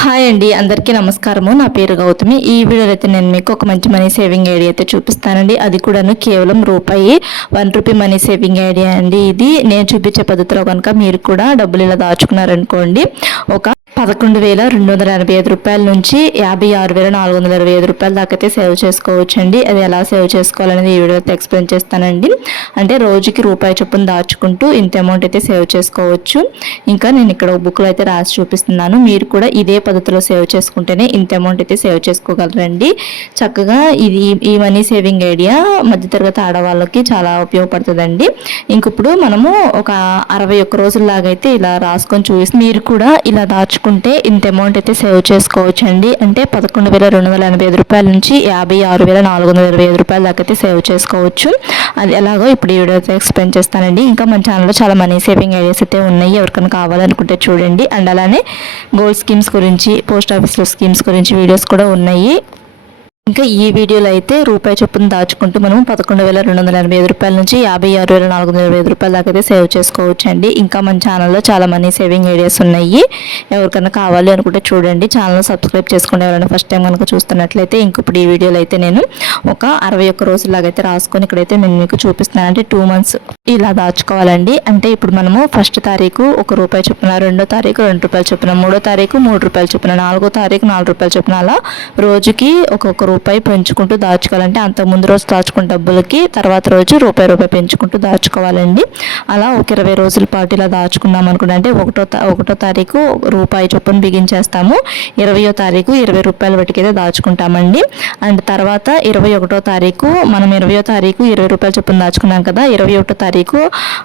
Hi అండి, అందరికీ నమస్కారము. నా పేరు గౌతమి. ఈ వీడియోలో అయితే నేను మీకు ఒక మంచి మనీ సేవింగ్ ఐడియా అయితే చూపిస్తానండి. అది కూడాను కేవలం రూపాయి 1 రూపీ మనీ సేవింగ్ ఐడియా అండి. ఇది నేను చూపించే పద్ధతిలో కనుక మీరు కూడా డబ్బులు ఇలా దాచుకున్నారనుకోండి, ఒక 11,285 రూపాయల నుంచి 56,425 రూపాయల దాకా అయితే సేవ్ చేసుకోవచ్చండి. అది ఎలా సేవ్ చేసుకోవాలనేది ఈ వీడియోతో ఎక్స్ప్లెయిన్ చేస్తానండి. అంటే రోజుకి రూపాయి చొప్పున దాచుకుంటూ ఇంత అమౌంట్ అయితే సేవ్ చేసుకోవచ్చు. ఇంకా నేను ఇక్కడ బుక్లో అయితే రాసి చూపిస్తున్నాను. మీరు కూడా ఇదే పద్ధతిలో సేవ్ చేసుకుంటేనే ఇంత అమౌంట్ అయితే సేవ్ చేసుకోగలరండి. చక్కగా ఈ మనీ సేవింగ్ ఐడియా మధ్యతరగతి ఆడవాళ్ళకి చాలా ఉపయోగపడుతుందండి. ఇంకప్పుడు మనము ఒక 61 రోజుల్లాగైతే ఇలా రాసుకొని చూసి మీరు కూడా ఇలా దాచుకుంటే ఇంత అమౌంట్ అయితే సేవ్ చేసుకోవచ్చు అండి. అంటే 11,285 రూపాయల నుంచి 56,425 రూపాయల దాకా అయితే సేవ్ చేసుకోవచ్చు. అది ఎలాగో ఇప్పుడు ఈ వీడియోతో ఎక్స్ప్లెయిన్ చేస్తానండి. ఇంకా మన ఛానల్లో చాలా మనీ సేవింగ్ ఐడియాస్ అయితే ఉన్నాయి, ఎవరికైనా కావాలనుకుంటే చూడండి. అండ్ అలానే గోల్డ్ స్కీమ్స్ గురించి, పోస్ట్ ఆఫీస్లో స్కీమ్స్ గురించి వీడియోస్ కూడా ఉన్నాయి. ఇంకా ఈ వీడియోలో అయితే రూపాయి చొప్పున దాచుకుంటూ మనం 11,285 రూపాయల నుంచి 56,425 రూపాయల దాకా అయితే సేవ్ చేసుకోవచ్చు అండి. ఇంకా మన ఛానల్లో చాలా మనీ సేవింగ్ ఐడియాస్ ఉన్నాయి, ఎవరికైనా కావాలి అనుకుంటే చూడండి. ఛానల్ సబ్స్క్రైబ్ చేసుకోండి ఎవరైనా ఫస్ట్ టైం కనుక చూస్తున్నట్లయితే. ఇప్పుడు ఈ వీడియోలో అయితే నేను ఒక 61 రోజులాగైతే రాసుకొని ఇక్కడైతే నేను మీకు చూపిస్తున్నాను. అంటే 2 మంత్స్ ఇలా దాచుకోవాలండి. అంటే ఇప్పుడు మనము ఫస్ట్ తారీఖు 1 రూపాయి చొప్పున, 2వ తారీఖు 2 రూపాయల చొప్పున, 3వ తారీఖు 3 రూపాయల చొప్పున, 4వ తారీఖు 4 రూపాయల చొప్పున, అలా రోజుకి ఒక్కొక్క రూపాయి పెంచుకుంటూ దాచుకోవాలంటే అంత ముందు రోజు దాచుకున్న డబ్బులకి తర్వాత రోజు రూపాయి పెంచుకుంటూ దాచుకోవాలండి. అలా ఒక 20 రోజుల పాటు ఇలా దాచుకున్నాం అనుకుంటే, అంటే ఒకటో తారీఖు రూపాయి చొప్పున బిగించేస్తాము, 20వ తారీఖు 20 రూపాయల వరకైతే దాచుకుంటామండి. అండ్ తర్వాత 21వ తారీఖు మనం 20వ తారీఖు 20 రూపాయల చొప్పున దాచుకున్నాం కదా, 21వ తారీఖు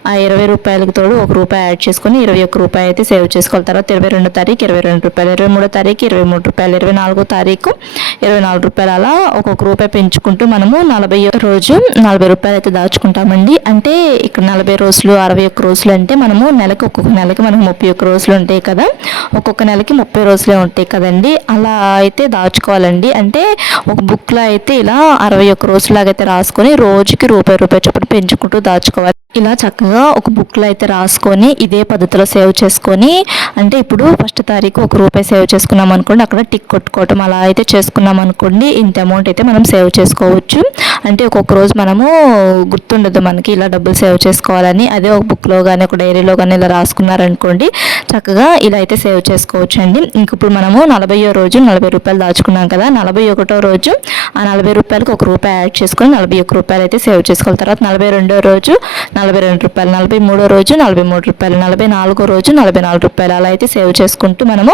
ఆ 20 రూపాయలకు తోడు 1 రూపాయి యాడ్ చేసుకొని 21 రూపాయి అయితే సేవ్ చేసుకోవాలి. తర్వాత 22వ తారీఖు 22 రూపాయలు, 23వ తారీఖు 23 రూపాయలు, 24వ తారీఖు 24 రూపాయలు, అలా ఒక్కొక్క రూపాయి పెంచుకుంటూ మనము 40వ రోజు 40 రూపాయలు అయితే దాచుకుంటామండి. అంటే ఇక్కడ 40 రోజులు 61 రోజులు అంటే మనము నెలకి ఒక్కొక్క నెలకి మనకు 31 రోజులు ఉంటాయి కదా, ఒక్కొక్క నెలకి 30 రోజులే ఉంటాయి కదండి. అలా అయితే దాచుకోవాలండి. అంటే ఒక బుక్లో అయితే ఇలా 61 రోజులాగైతే రాసుకొని రోజుకి రూపాయి చొప్పున పెంచుకుంటూ దాచుకోవాలి. ఇలా చక్కగా ఒక బుక్లో అయితే రాసుకొని ఇదే పద్ధతిలో సేవ్ చేసుకొని, అంటే ఇప్పుడు ఫస్ట్ తారీఖు 1 రూపాయి సేవ్ చేసుకున్నాం అనుకోండి, అక్కడ టిక్ కొట్టుకోవటం అలా అయితే చేసుకున్నాం అనుకోండి, ఇంత అమౌంట్ అయితే మనం సేవ్ చేసుకోవచ్చు. అంటే ఒక్కొక్క రోజు మనము గుర్తుండదు మనకి ఇలా డబ్బులు సేవ్ చేసుకోవాలని. అదే ఒక బుక్లో కానీ ఒక డైరీలో కానీ ఇలా రాసుకున్నారనుకోండి, చక్కగా ఇలా అయితే సేవ్ చేసుకోవచ్చు అండి. ఇంక ఇప్పుడు మనము 40వ రోజు 40 రూపాయలు దాచుకున్నాం కదా, 41వ రోజు ఆ 40 రూపాయలకు 1 రూపాయి యాడ్ చేసుకొని 41 రూపాయలు అయితే సేవ్ చేసుకోవాలి. తర్వాత 42వ రోజు 42 రూపాయలు, 43వ రోజు 43 రూపాయలు, 44వ రోజు 44 రూపాయలు, అలా అయితే సేవ్ చేసుకుంటూ మనము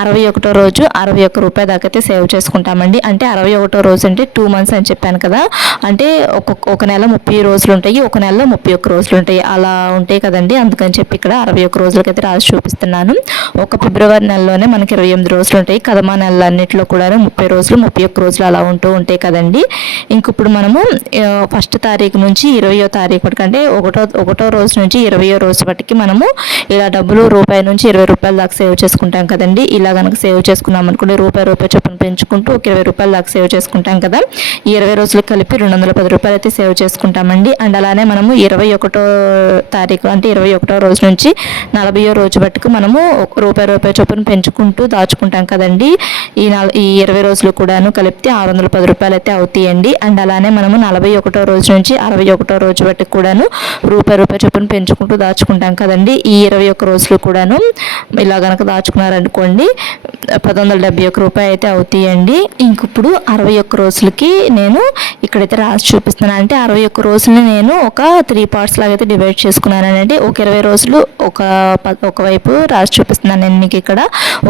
61వ రోజు 61 రూపాయలు దాకా అయితే సేవ్ చేసుకుంటామండి. అంటే 61వ రోజు అంటే 2 మంత్స్ అని చెప్పాను కదా, అంటే ఒక నెల 30 రోజులు ఉంటాయి, ఒక నెలలో 31 రోజులు ఉంటాయి, అలా ఉంటాయి కదండి. అందుకని చెప్పి ఇక్కడ 61 రోజులకైతే రాసి చూపిస్తున్నాను. ఒక ఫిబ్రవరి నెలలోనే మనకి 28 రోజులు ఉంటాయి, కదమా నెలలన్నింటిలో కూడా 30 రోజులు 31 రోజులు అలా ఉంటాయి కదండి. ఇంక ఇప్పుడు మనము ఫస్ట్ తారీఖు నుంచి 20వ తారీఖు వరకు, అంటే ఒకటో రోజు నుంచి 20వ రోజు బట్టికి మనము ఇలా డబ్బులు రూపాయి నుంచి 20 రూపాయల దాకా సేవ్ చేసుకుంటాం కదండి. ఇలా కనుక సేవ్ చేసుకున్నాం అనుకోండి, రూపాయి చొప్పున పెంచుకుంటూ ఒక 20 రూపాయల దాకా సేవ్ చేసుకుంటాం కదా, ఈ 20 రోజులు కలిపి 210 రూపాయలు అయితే సేవ్ చేసుకుంటామండి. అండ్ అలానే మనము 21వ తారీఖు అంటే 21వ రోజు నుంచి 40వ రోజు బట్టికి మనము రూపాయి చొప్పున పెంచుకుంటూ దాచుకుంటాం కదండి. ఈ 20 రోజులు కూడాను కలిపితే 610 రూపాయలు అయితే అవుతాయండి. అండ్ అలానే మనము 41వ రోజు నుంచి 61వ రోజు బట్టికి కూడాను రూపాయి చొప్పున పెంచుకుంటూ దాచుకుంటాం కదండి. ఈ 21 రోజులు కూడాను ఇలా కనుక దాచుకున్నారనుకోండి 1171 రూపాయి అయితే అవుతాయండి. ఇంక ఇప్పుడు 61 రోజులకి నేను ఇక్కడైతే రాసి చూపిస్తున్నాను. అంటే 61 రోజులని నేను ఒక 3 పార్ట్స్ లాగా అయితే డివైడ్ చేసుకున్నానండి. ఒక 20 రోజులు ఒకవైపు రాసి చూపిస్తున్నాను నేను మీకు ఇక్కడ,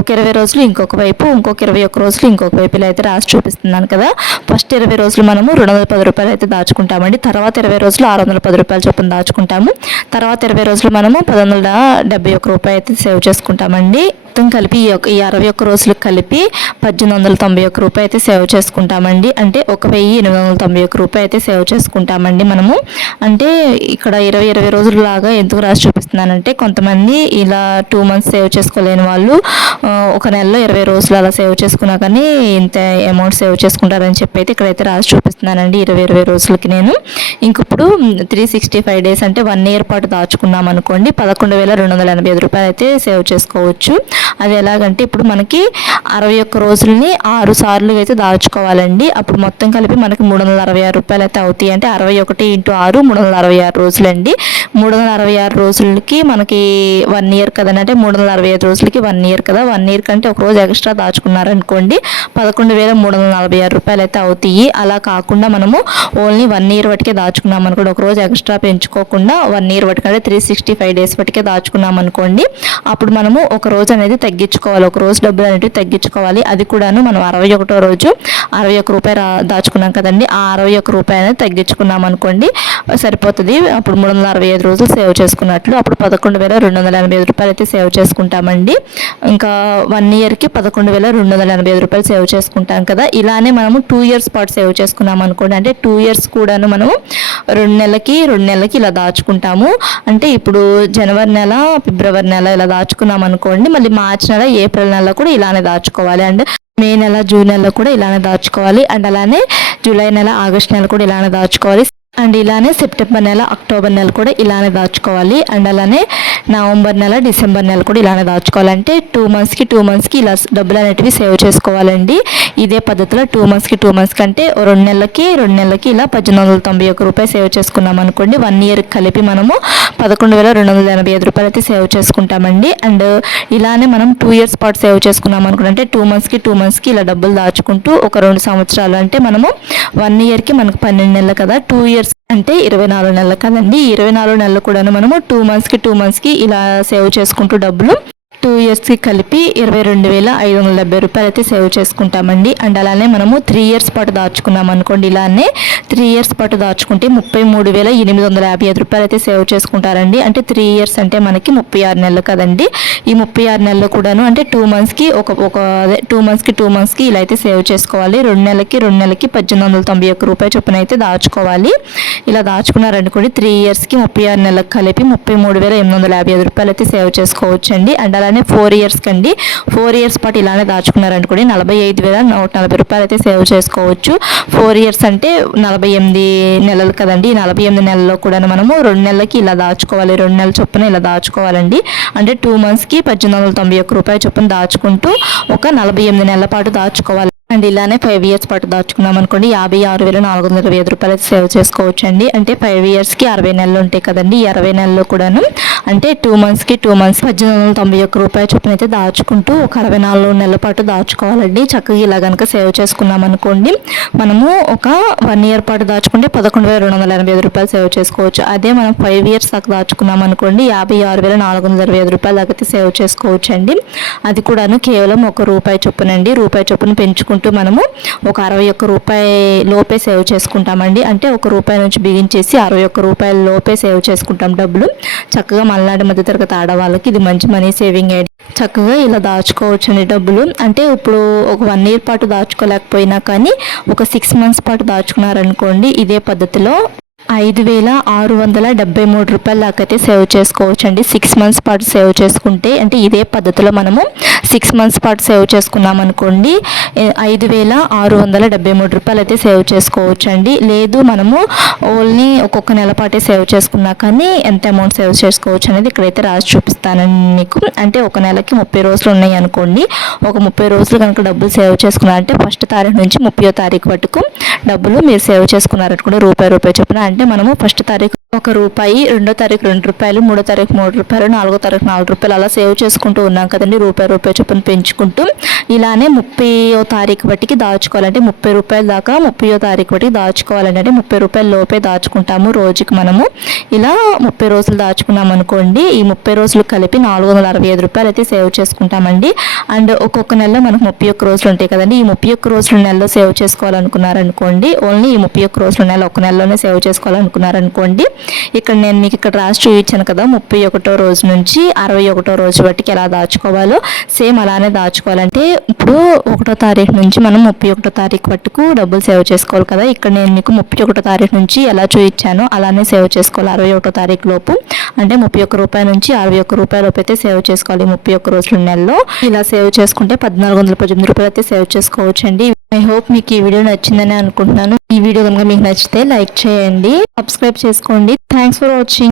ఒక 20 రోజులు ఇంకొక వైపు, ఇంకొక 21 రోజులు ఇంకొక వైపు ఇలా అయితే రాసి చూపిస్తున్నాను కదా. ఫస్ట్ 20 రోజులు మనము 210 రూపాయలు అయితే దాచుకుంటామండి. తర్వాత 20 రోజులు 610 రూపాయలు చొప్పున దాచుకుంటాము. తర్వాత 20 రోజులు మనము 1171 రూపాయి అయితే సేవ్ చేసుకుంటామండి. మొత్తం కలిపి ఈ 61 రోజులకు కలిపి 1891 రూపాయి అయితే సేవ్ చేసుకుంటామండి. అంటే 1891 రూపాయి అయితే సేవ్ చేసుకుంటామండి మనము. అంటే ఇక్కడ 20 రోజుల లాగా ఎందుకు రాసి చూపిస్తున్నానంటే, కొంతమంది ఇలా 2 మంత్స్ సేవ్ చేసుకోలేని వాళ్ళు ఒక నెలలో 20 రోజులు అలా సేవ్ చేసుకున్నా కానీ ఇంత అమౌంట్ సేవ్ చేసుకుంటారని చెప్పి అయితే ఇక్కడైతే రాసి చూపిస్తున్నానండి 20 రోజులకి నేను. ఇంకప్పుడు 365 డేస్ అంటే 1 ఇయర్ పాటు దాచుకున్నాం అనుకోండి, 11,285 రూపాయలు అయితే సేవ్ చేసుకోవచ్చు. అది ఎలాగంటే ఇప్పుడు మనకి 61 రోజులని 6 సార్లు అయితే దాచుకోవాలండి. అప్పుడు మొత్తం కలిపి మనకి 366 రూపాయలు అయితే అవుతాయి. అంటే 61 × 6 366 రోజులండి. 366 రోజులకి మనకి 1 ఇయర్ కదండి. అంటే 365 రోజులకి 1 ఇయర్ కదా. 1 ఇయర్ కంటే ఒక రోజు ఎక్స్ట్రా దాచుకున్నారనుకోండి 11,346 రూపాయలు అయితే అవుతాయి. అలా కాకుండా మనము ఓన్లీ 1 ఇయర్ వరకే దాచుకున్నాం అనుకోండి, ఒక రోజు ఎక్స్ట్రా పెంచుకోకుండా 1 ఇయర్ వరకు అంటే 365 డేస్ వరకే దాచుకున్నాం అనుకోండి, అప్పుడు మనము ఒక రోజు అనేది తగ్గించుకోవాలి. ఒక రోజు డబ్బులు అనేవి తగ్గించుకోవాలి. అది కూడాను మనం 61వ రోజు 61 రూపాయలు దాచుకున్నాం కదండి, ఆ 61 రూపాయలు అనేది తగ్గించుకున్నాం అనుకోండి సరిపోతుంది. అప్పుడు 365 రోజులు సేవ్ చేసుకున్నట్లు. అప్పుడు 11,285 రూపాయలు అయితే సేవ్ చేసుకుంటామండి. ఇంకా 1 ఇయర్కి 11,285 రూపాయలు సేవ్ చేసుకుంటాం కదా. ఇలానే మనము 2 ఇయర్స్ పాటు సేవ్ చేసుకున్నాం అనుకోండి, అంటే 2 ఇయర్స్ కూడాను మనము 2 నెలలకి ఇలా దాచుకుంటాము. అంటే ఇప్పుడు జనవరి నెల, ఫిబ్రవరి నెల ఇలా దాచుకున్నాం అనుకోండి, మళ్ళీ మార్చి నెల, ఏప్రిల్ నెల కూడా ఇలానే దాచుకోవాలి. అండ్ మే నెల, జూన్ నెల కూడా ఇలానే దాచుకోవాలి. అండ్ అలానే జూలై నెల, ఆగస్ట్ నెల కూడా ఇలానే దాచుకోవాలి. అండ్ ఇలానే సెప్టెంబర్ నెల, అక్టోబర్ నెల కూడా ఇలానే దాచుకోవాలి. అండ్ అలానే నవంబర్ నెల, డిసెంబర్ నెల కూడా ఇలానే దాచుకోవాలి. అంటే 2 మంత్స్కి ఇలా డబ్బులు అనేటివి సేవ్ చేసుకోవాలండి. ఇదే పద్ధతిలో 2 మంత్స్కి అంటే 2 నెలలకి ఇలా 1891 రూపాయలు సేవ్ చేసుకున్నాం అనుకోండి. 1 ఇయర్ కలిపి మనము 11,285 రూపాయలు అయితే సేవ్ చేసుకుంటామండి. అండ్ ఇలానే మనం 2 ఇయర్స్ పాటు సేవ్ చేసుకున్నాం అనుకోండి, అంటే 2 మంత్స్కి ఇలా డబ్బులు దాచుకుంటూ ఒక 2 సంవత్సరాలు, అంటే మనము 1 ఇయర్కి మనకు 12 నెలలు కదా, 2 ఇయర్స్ అంటే 24 నెలలు కదండి. 24 నెలలు కూడా మనము 2 మంత్స్కి ఇలా సేవ్ చేసుకుంటూ డబ్బులు 2 ఇయర్స్కి కలిపి 22,570 రూపాయలు అయితే సేవ్ చేసుకుంటామండి. అండ్ అలానే మనము 3 ఇయర్స్ పాటు దాచుకున్నాం అనుకోండి, ఇలానే 3 ఇయర్స్ పాటు దాచుకుంటే 33,855 రూపాయలు అయితే సేవ్ చేసుకుంటారండి. అంటే 3 ఇయర్స్ అంటే మనకి 36 నెలలు కదండి. ఈ 36 నెలలు కూడాను అంటే 2 మంత్స్కి 2 మంత్స్కి ఇలా అయితే సేవ్ చేసుకోవాలి. 2 నెలలకి 1,891 రూపాయలు చొప్పున అయితే దాచుకోవాలి. ఇలా దాచుకున్నారనుకోండి 3 ఇయర్స్కి 36 నెలలకు కలిపి 33,855 రూపాయలు అయితే సేవ్ చేసుకోవచ్చండి. అండ్ అలానే 4 ఇయర్స్ కండి, 4 ఇయర్స్ పాటు ఇలానే దాచుకున్నారనుకోండి 45,140 రూపాయలు అయితే సేవ్ చేసుకోవచ్చు. 4 ఇయర్స్ అంటే 48 నెలలు కదండి. ఈ 48 నెలల్లో కూడా మనము 2 నెలలకి ఇలా దాచుకోవాలి. 2 నెలల చొప్పున ఇలా దాచుకోవాలండి. అంటే 2 మంత్స్కి 1891 రూపాయలు చొప్పున దాచుకుంటూ ఒక 48 నెలల పాటు దాచుకోవాలి. అండ్ ఇలానే 5 ఇయర్స్ పాటు దాచుకున్నాం అనుకోండి 56,425 రూపాయలు అయితే సేవ్ చేసుకోవచ్చు అండి. అంటే 5 ఇయర్స్కి 60 నెలలు ఉంటాయి కదండి. ఈ 60 నెలల్లో కూడాను అంటే 2 మంత్స్కి 1891 రూపాయలు చొప్పున అయితే దాచుకుంటూ ఒక 64 నెలల పాటు దాచుకోవాలండి. చక్కగా ఇలా కనుక సేవ్ చేసుకున్నాం అనుకోండి మనము ఒక 1 ఇయర్ పాటు దాచుకుంటే 11,285 రూపాయలు సేవ్ చేసుకోవచ్చు. అదే మనం 5 ఇయర్స్ దాకా దాచుకున్నాం అనుకోండి 56,425 రూపాయలు దాకా అయితే సేవ్ చేసుకోవచ్చు అండి. అది కూడాను కేవలం ₹1 చొప్పునండి. రూపాయి చొప్పున పెంచుకుంటూ మనము ఒక 61 రూపాయి లోపే సేవ్ చేసుకుంటామండి. అంటే ₹1 నుంచి బిగించేసి 61 రూపాయల లోపే సేవ్ చేసుకుంటాం డబ్బులు. చక్కగా మలనాడు మధ్యతరగతి ఆడవాళ్ళకి ఇది మంచి మనీ సేవింగ్ ఐడియా. చక్కగా ఇలా దాచుకోవచ్చండి డబ్బులు. అంటే ఇప్పుడు ఒక 1 ఇయర్ పాటు దాచుకోలేకపోయినా కానీ ఒక 6 మంత్స్ పాటు దాచుకున్నారనుకోండి ఇదే పద్ధతిలో 5,673 రూపాయల దాకా అయితే సేవ్ చేసుకోవచ్చు అండి. 6 మంత్స్ పాటు సేవ్ చేసుకుంటే, అంటే ఇదే పద్ధతిలో మనము 6 మంత్స్ పాటు సేవ్ చేసుకున్నాం అనుకోండి 5,673 రూపాయలు అయితే సేవ్ చేసుకోవచ్చు అండి. లేదు మనము ఓన్లీ ఒక్కొక్క నెల పాటే సేవ్ చేసుకున్నా కానీ ఎంత అమౌంట్ సేవ్ చేసుకోవచ్చు అనేది ఇక్కడైతే రాసి చూపిస్తానండి మీకు. అంటే ఒక నెలకి 30 రోజులు ఉన్నాయి అనుకోండి, ఒక 30 రోజులు కనుక డబ్బులు సేవ్ చేసుకున్నారంటే 1వ తారీఖు నుంచి 30వ తారీఖు వరకు డబ్బులు మీరు సేవ్ చేసుకున్నారనుకోండి రూపాయి చొప్పున. అంటే మనము 1వ తారీఖు ₹1, 2వ తారీఖు ₹2, 3వ తారీఖు ₹3, 4వ తారీఖు ₹4 అలా సేవ్ చేసుకుంటూ ఉన్నాం కదండి రూపాయి చొప్పున పెంచుకుంటూ. ఇలానే 30వ తారీఖు బట్టికి దాచుకోవాలంటే ₹30 దాకా 30వ తారీఖు బట్టి దాచుకోవాలంటే అంటే ₹30 లోపే దాచుకుంటాము రోజుకి మనము. ఇలా 30 రోజులు దాచుకున్నాం అనుకోండి ఈ 30 రోజులు కలిపి ₹465 అయితే సేవ్ చేసుకుంటామండి. అండ్ ఒక్కొక్క నెలలో మనకు 31 రోజులు ఉంటాయి కదండి. ఈ 31 రోజుల నెలలో సేవ్ చేసుకోవాలనుకున్నారనుకోండి, ఓన్లీ ఈ 31 రోజుల నెల ఒక నెలలోనే సేవ్ చేసుకోవాలనుకున్నారనుకోండి, ఇక్కడ నేను మీకు ఇక్కడ రాసి చూపించాను కదా 31వ రోజు నుంచి 61వ రోజు బట్టికి ఎలా దాచుకోవాలో సేమ్ అలానే దాచుకోవాలంటే ఇప్పుడు 1వ తారీఖు నుంచి మనం 31వ తారీఖు వరకు డబ్బులు సేవ్ చేసుకోవాలి కదా. ఇక్కడ నేను మీకు 31వ తారీఖు నుంచి ఎలా చూపించానో అలానే సేవ్ చేసుకోవాలి 61వ తారీఖు లోపు. అంటే ₹31 నుంచి ₹61 లోపు అయితే సేవ్ చేసుకోవాలి 31 రోజుల నెలలో. ఇలా సేవ్ చేసుకుంటే ₹1,418 అయితే సేవ్ చేసుకోవచ్చు అండి. ఐ హోప్ మీకు ఈ వీడియో నచ్చిందని అనుకుంటున్నాను. ఈ వీడియో కనుక మీకు నచ్చితే లైక్ చేయండి, సబ్స్క్రైబ్ చేసుకోండి. Thanks for watching.